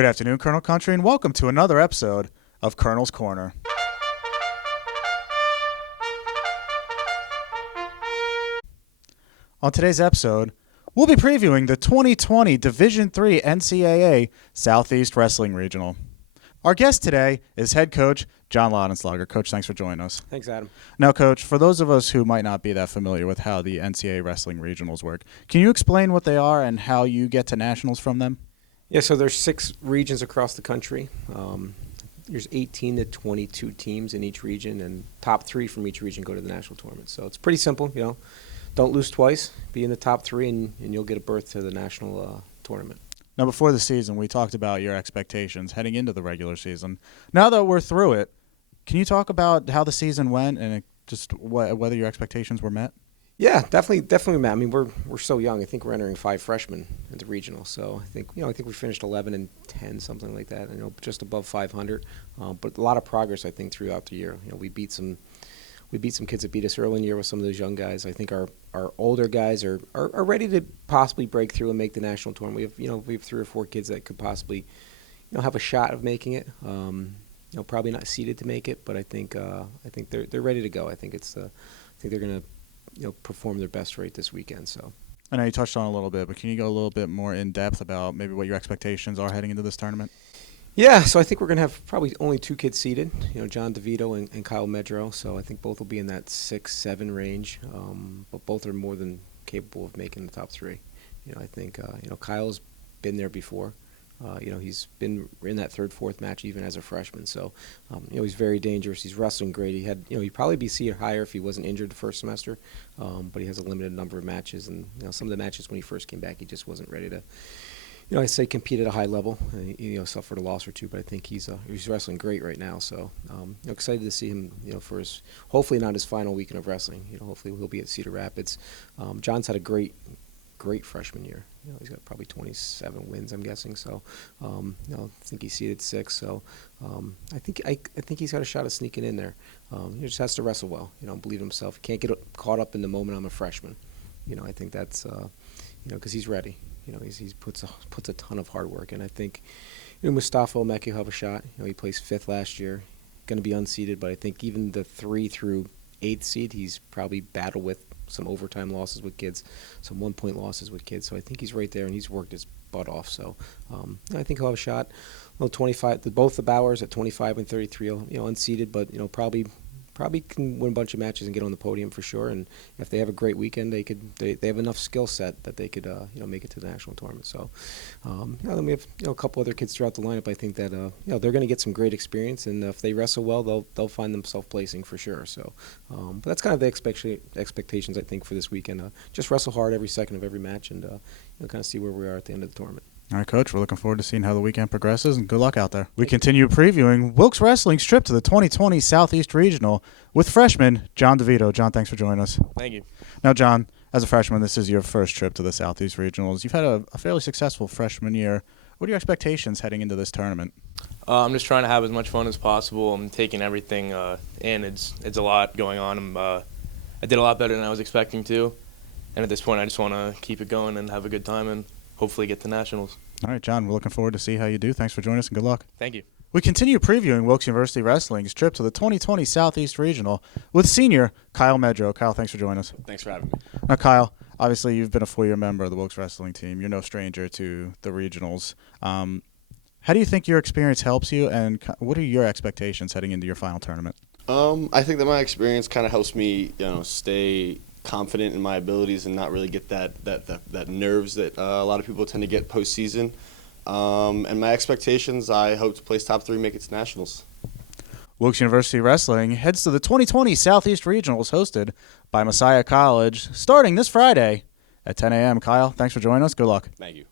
Good afternoon, Colonel Country, and welcome to another episode of Colonel's Corner. On today's episode, we'll be previewing the 2020 Division III NCAA Southeast Wrestling Regional. Our guest today is head coach Jon Laudenslager. Coach, thanks for joining us. Thanks, Adam. Now, Coach, for those of us who might not be that familiar with how the NCAA Wrestling Regionals work, can you explain what they are and how you get to nationals from them? Yeah, so there's 6 regions across the country. There's 18 to 22 teams in each region, and top 3 from each region go to the national tournament. So it's pretty simple, Don't lose twice, be in the top 3, and you'll get a berth to the national tournament. Now, before the season, we talked about your expectations heading into the regular season. Now that we're through it, can you talk about how the season went and just whether your expectations were met? Yeah, definitely, Matt. I mean, we're so young. I think we're entering 5 freshmen into regional. So I think we finished 11-10, something like that. Just above 500. But a lot of progress, I think, throughout the year. We beat some kids that beat us early in the year with some of those young guys. I think our older guys are ready to possibly break through and make the national tournament. We have 3 or 4 kids that could possibly have a shot of making it. Probably not seeded to make it, but I think they're ready to go. I think they're going to perform their best rate this weekend. So I know you touched on it a little bit, but can you go a little bit more in depth about maybe what your expectations are heading into this tournament? Yeah, so I think we're going to have probably only 2 kids seeded, John Devito and Kyle Medrow. So I think both will be in that 6-7 range, but both are more than capable of making the top 3. I think Kyle's been there before. He's been in that 3rd, 4th match even as a freshman. So, he's very dangerous. He's wrestling great. He'd probably be seated higher if he wasn't injured the first semester, but he has a limited number of matches. And, some of the matches when he first came back, he just wasn't ready to, I say compete at a high level. He suffered a loss or 2, but I think he's wrestling great right now. So, excited to see him, for his, hopefully not his final weekend of wrestling. Hopefully he'll be at Cedar Rapids. John's had a great freshman year. He's got probably 27 wins, I'm guessing. So, I think he's seeded 6. So, I think he's got a shot at sneaking in there. He just has to wrestle well. Believe in himself. He can't get caught up in the moment. I'm a freshman. I think that's because he's ready. He puts a ton of hard work, and I think Mustafa Omeki will have a shot. He placed 5th last year, going to be unseeded, but I think even the 3 through 8th seed, he's probably battled with some overtime losses with kids, some 1-point losses with kids. So I think he's right there, and he's worked his butt off. So I think he'll have a shot. 25. Both the Bowers at 25 and 33, unseeded, but probably can win a bunch of matches and get on the podium for sure. And if they have a great weekend, they have enough skill set that they could make it to the national tournament. So then we have a couple other kids throughout the lineup. I think that they're going to get some great experience, and if they wrestle well, they'll find themselves placing for sure. So but that's kind of the expectations I think for this weekend. Just wrestle hard every second of every match, and kind of see where we are at the end of the tournament. All right, Coach, we're looking forward to seeing how the weekend progresses, and good luck out there. We continue previewing Wilkes Wrestling's trip to the 2020 Southeast Regional with freshman John Devito. John, thanks for joining us. Thank you. Now, John, as a freshman, this is your first trip to the Southeast Regionals. You've had a fairly successful freshman year. What are your expectations heading into this tournament? I'm just trying to have as much fun as possible. I'm taking everything in. It's a lot going on. I did a lot better than I was expecting to, and at this point I just want to keep it going and have a good time and hopefully get to nationals. All right, John, we're looking forward to see how you do. Thanks for joining us, and good luck. Thank you. We continue previewing Wilkes University Wrestling's trip to the 2020 Southeast Regional with senior Kyle Medrow. Kyle, thanks for joining us. Thanks for having me. Now, Kyle, obviously you've been a 4-year member of the Wilkes Wrestling team. You're no stranger to the regionals. How do you think your experience helps you, and what are your expectations heading into your final tournament? I think that my experience kind of helps me, stay confident in my abilities and not really get that nerves that a lot of people tend to get postseason. And my expectations, I hope to place top 3, make it to nationals. Wilkes University Wrestling heads to the 2020 Southeast Regionals hosted by Messiah College starting this Friday at 10 a.m. Kyle, thanks for joining us. Good luck. Thank you.